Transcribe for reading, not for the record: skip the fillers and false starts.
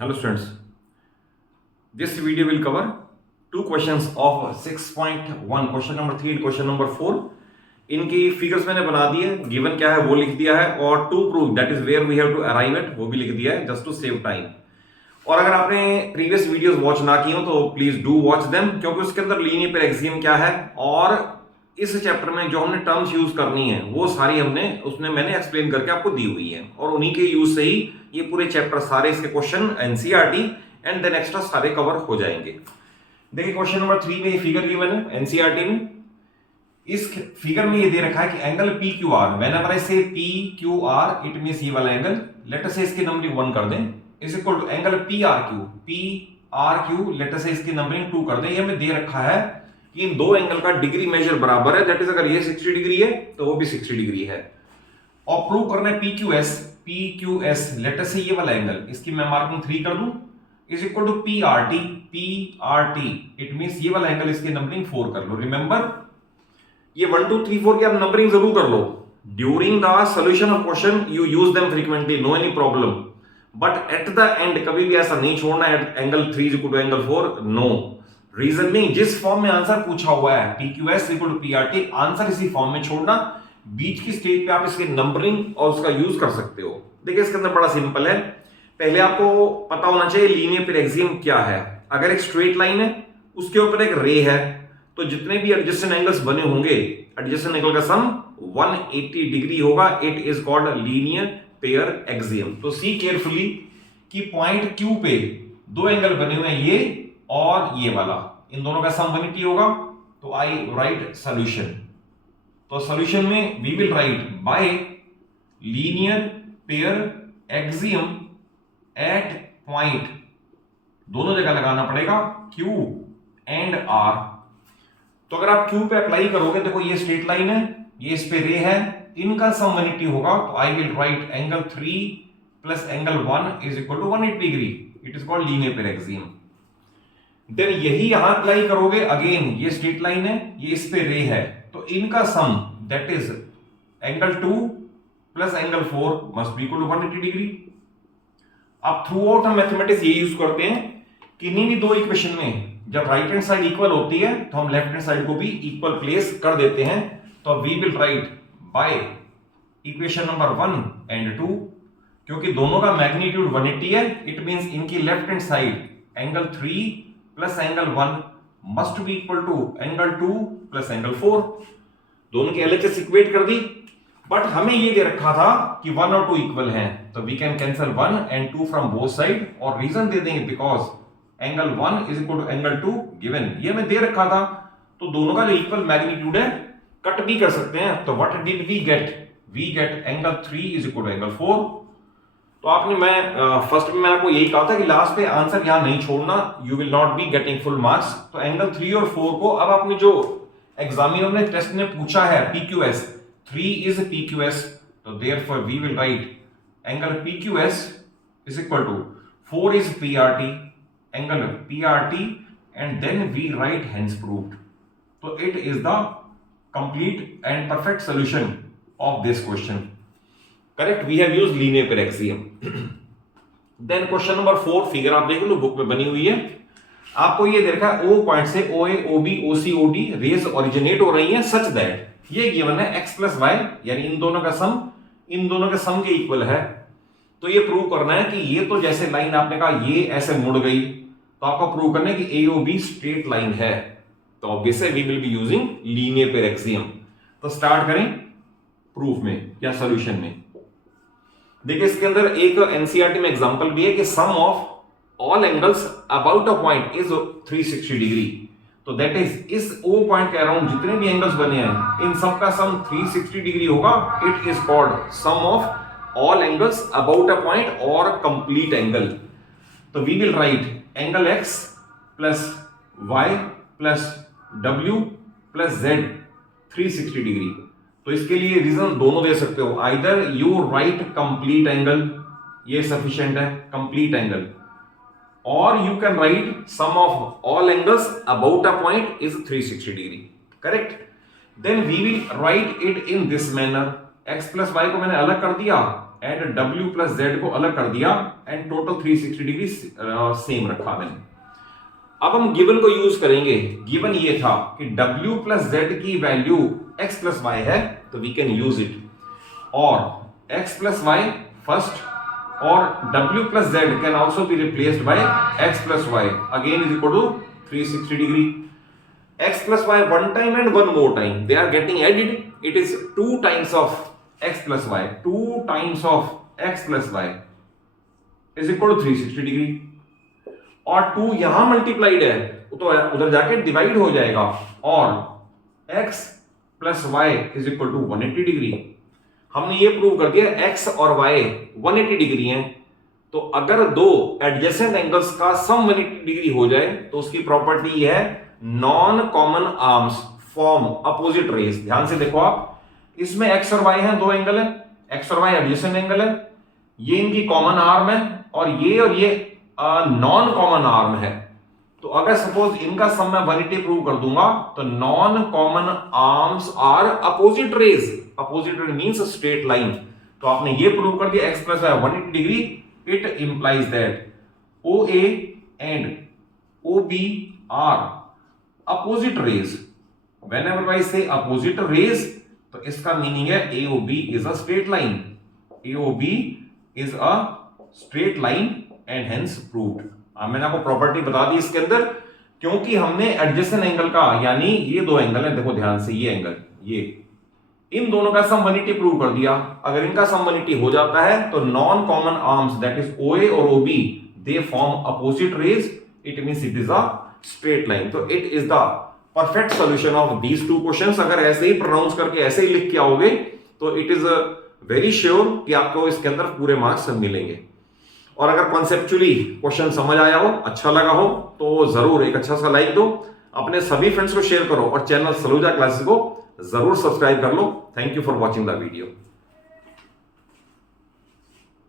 Hello students, this video will cover two questions of 6.1, question number 3 and question number 4. इनकी figures मैंने बना दिए, given क्या है वो लिख दिया है और to prove that is where we have to arrive at वो भी लिख दिया है जस्ट टू सेव टाइम। और अगर आपने प्रीवियस वीडियोस वॉच ना की हो तो प्लीज डू वॉच देम, क्योंकि उसके अंदर लीनियर पेयर एक्सियम क्या है और इस चैप्टर में जो हमने टर्म्स यूज करनी है वो सारी मैंने एक्सप्लेन करके आपको दी हुई है और उन्हीं के यूज से ही ये पूरे चैप्टर सारे इसके question NCERT and then extra सारे कवर हो जाएंगे। देखिए क्वेश्चन नंबर 3 में ये फिगर गिवन है एनसीईआरटी में। इस फिगर में ये दे रखा है कि angle P Q R, whenever I say P Q R it means ये वाला एंगल, लेट अस से इसकी नंबरिंग 1 कर दें, is equal to angle P R Q let us से इसकी नंबरिंग 2 कर दें। ये हमें दे रखा है कि इन दो एंगल का डिग्री मेजर बराबर है, दैट इज अगर ये 60 डिग्री है तो वो भी 60 डिग्री है। और प्रूव करना है P Q S late us से ये वाला एंगल, इसकी मैं मार्किंग 3 कर दूं, is equal to P R T it means ये वाला एंगल इसकी नंबरिंग 4 कर लो। रिमेंबर ये 1 2 3 4 की आप नंबरिंग जरूर कर लो। During the solution of question you use them frequently, no any problem, but at the end कभी भी ऐसा नहीं छोड़ना है angle 3 is equal to angle 4, no. Reason नहीं, जिस फॉर्म में आंसर पूछा हुआ है P Q S equal to P R T, answer इसी फॉर्म में छोड़ना, बीच की स्टेज पे आप इसके नंबरिंग और उसका यूज कर सकते हो। देखिए इसके अंदर बड़ा सिंपल है, पहले आपको पता होना चाहिए लीनियर पेयर एक्सियम क्या है। अगर एक स्ट्रेट लाइन है उसके ऊपर एक रे है तो जितने भी एडजेसेंट एंगल्स बने होंगे एडजेसेंट एंगल का सम 180 डिग्री होगा, it is called linear pair axiom. तो सी केयरफुली कि पॉइंट क्यू पे दो एंगल बने हुए हैं, ये और ये वाला, इन दोनों का सम 180 होगा। तो आई राइट सॉल्यूशन, तो सॉल्यूशन में we will write by linear pair axiom at point, दोनों जगह लगाना पड़ेगा Q एंड R। तो अगर आप Q पे अप्लाई करोगे, देखो ये स्ट्रेट लाइन है, ये इस पे रे है, इनका सम 180 होगा, तो I will write angle 3 plus angle 1 is equal to 180 degree, it is called linear pair axiom. Then यही यहां अप्लाई करोगे, अगेन ये स्ट्रेट लाइन है, ये इस पे रे है, तो इनका sum that is angle 2 plus angle 4 must be equal to 180 degree. अब थ्रू आउट हम मैथमेटिक्स ये यूज करते हैं कि इन्हीं भी दो इक्वेशन में जब राइट हैंड साइड इक्वल होती है तो हम लेफ्ट हैंड साइड को भी इक्वल प्लेस कर देते हैं। तो we will write by equation number 1 and 2, क्योंकि दोनों का मैग्नीट्यूड 180 है, इट मींस इनकी left hand side angle 3 plus angle 1 must be equal to angle 2 plus angle 4। दोनों की एलएचएस इक्वेट कर दी, बट हमें ये दे रखा था कि 1 और 2 इक्वल हैं, तो we can cancel 1 and 2 from both side, और रीजन दे देंगे because angle 1 is equal to angle 2 given, ये हमें दे रखा था। तो दोनों का जो इक्वल मैग्नीट्यूड है कट भी कर सकते हैं, तो what did we get angle 3 is equal to angle 4। तो आपने फर्स्ट में मैं आपको यही कहा था कि लास्ट पे आंसर यहां नहीं छोड़ना, you will not be getting full marks. तो एंगल 3 और 4 को अब आपने जो एग्जामिनर ने टेस्ट में पूछा है PQS, 3 is PQS, so therefore we will write angle PQS is equal to 4 is PRT, angle PRT, and then we write hence proved. So it is the complete and perfect solution of this question. Correct? We have used linear pair axiom. Then question number 4 figure आप देख लो book में बनी हुई है। आपको ये दे रखा है O पॉइंट से OA, OB, OC, OD rays originate हो रही है सच दैट, ये गिवन है x प्लस वाई, यानी इन दोनों के सम के इक्वल है। तो ये प्रूव करना है कि ये तो जैसे लाइन आपने कहा ये ऐसे मुड़ गई, तो आपको प्रूव करना है कि AOB स्ट्रेट लाइन है, तो obviously we will be using linear pair axiom. तो स्टार्ट करें प्रूफ में या सॉल्यूशन में। देखिए इसके अंदर एक एनसीईआरटी में एग्जांपल भी है कि sum of all angles about a point is 360 degree. तो दैट इज इस O पॉइंट के अराउंड जितने भी एंगल्स बने हैं इन सब का सम 360 डिग्री होगा, it is called sum of all angles about a point और कंप्लीट एंगल। तो we will write angle x plus y plus w plus z 360 degree. तो इसके लिए रीजन दोनों दे सकते हो, either you right complete angle, ये सफिशिएंट है complete angle, or you can write sum of all angles about a point is 360 degree, correct? Then we will write it in this manner, x plus y को मैंने अलग कर दिया and W plus Z को अलग कर दिया and total 360 degree same रखा मैंने। अब हम गिवन को यूज करेंगे। गिवन ये था कि W प्लस Z की वैल्यू x प्लस वाई है, तो वी कैन यूज इट, और x प्लस वाई फर्स्ट और W plus Z can also be replaced by x plus y, again is equal to 360 degree. x plus y one time and one more time, they are getting added, it is 2 times of x plus y, 2 times of x plus y is equal to 360 degree, और 2 यहां multiplied है तो उधर जाके divide हो जाएगा, और x plus y is equal to 180 degree. हमने ये प्रूव कर दिया x और y 180 डिग्री हैं, तो अगर दो एडजेसेंट एंगल्स का सम 180 डिग्री हो जाए तो उसकी प्रॉपर्टी है non common arms form opposite rays. ध्यान से देखो आप, इसमें x और y हैं, दो एंगल है, x और y एडजेसेंट एंगल है, ये इनकी कॉमन आर्म है, और ये नॉन कॉमन आर्म है। तो अगर सपोज इनका सम मैं 180 प्रूव कर दूंगा तो non common arms are opposite rays. Opposite rays means straight line. तो आपने ये प्रूव कर दिया x plus y 180 degree, it implies that OA and OB are opposite rays. Whenever I say opposite rays, तो इसका मीनिंग है AOB is a straight line. AOB is a straight line and hence proved. मैंने आपको property बता दी इसके अंदर, क्योंकि हमने एडजेसेंट एंगल का, यानी ये दो एंगल है, देखो ध्यान से, ये एंगल, ये इन दोनों का सम 180 प्रूव कर दिया। अगर इनका सम 180 हो जाता है तो non common arms that is OA और OB they form opposite rays, it means it is a straight line. तो it is the perfect solution of these two questions. अगर ऐसे ही प्रोनाउंस करके ऐसे ही लिख के आओगे तो इट इज वेरी श्योर कि आपको इसके अंदर पूरे मार्क्स मिलेंगे। और अगर कॉन्सेप्चुअली क्वेश्चन समझ आया हो, अच्छा लगा हो, तो जरूर एक अच्छा सा लाइक दो, अपने सभी फ्रेंड्स को शेयर करो, और चैनल सलूजा क्लासेस को जरूर सब्सक्राइब कर लो। Thank you for watching the video.